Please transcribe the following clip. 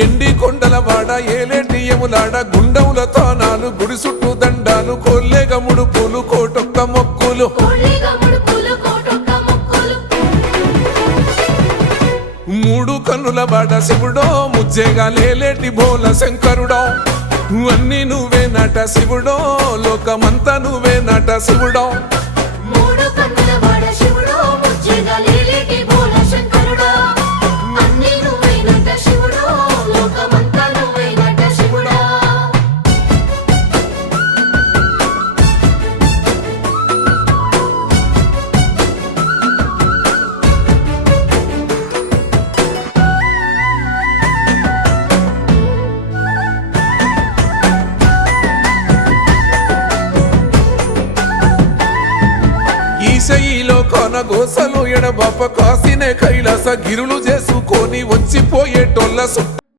ఎండి కొండల వాడ ఏలేటి యములాడ గుండముల తానాలు గుడి చుట్టూ దండాలు కొల్లేగ ముడుపులు కోటొక్క మొక్కులు మూడు కన్నుల వాడ శివుడో ముజ్జేగా లేలేటి బోల శంకరుడో అన్ని నువ్వే నట శివుడో లోకమంతా నువ్వే నట శివుడో ఈశయిలో కొనగోసలు ఎడబాప కాసినే కైలాస గిరులు చేసుకొని వచ్చిపోయేటోళ్ళ సుట్ట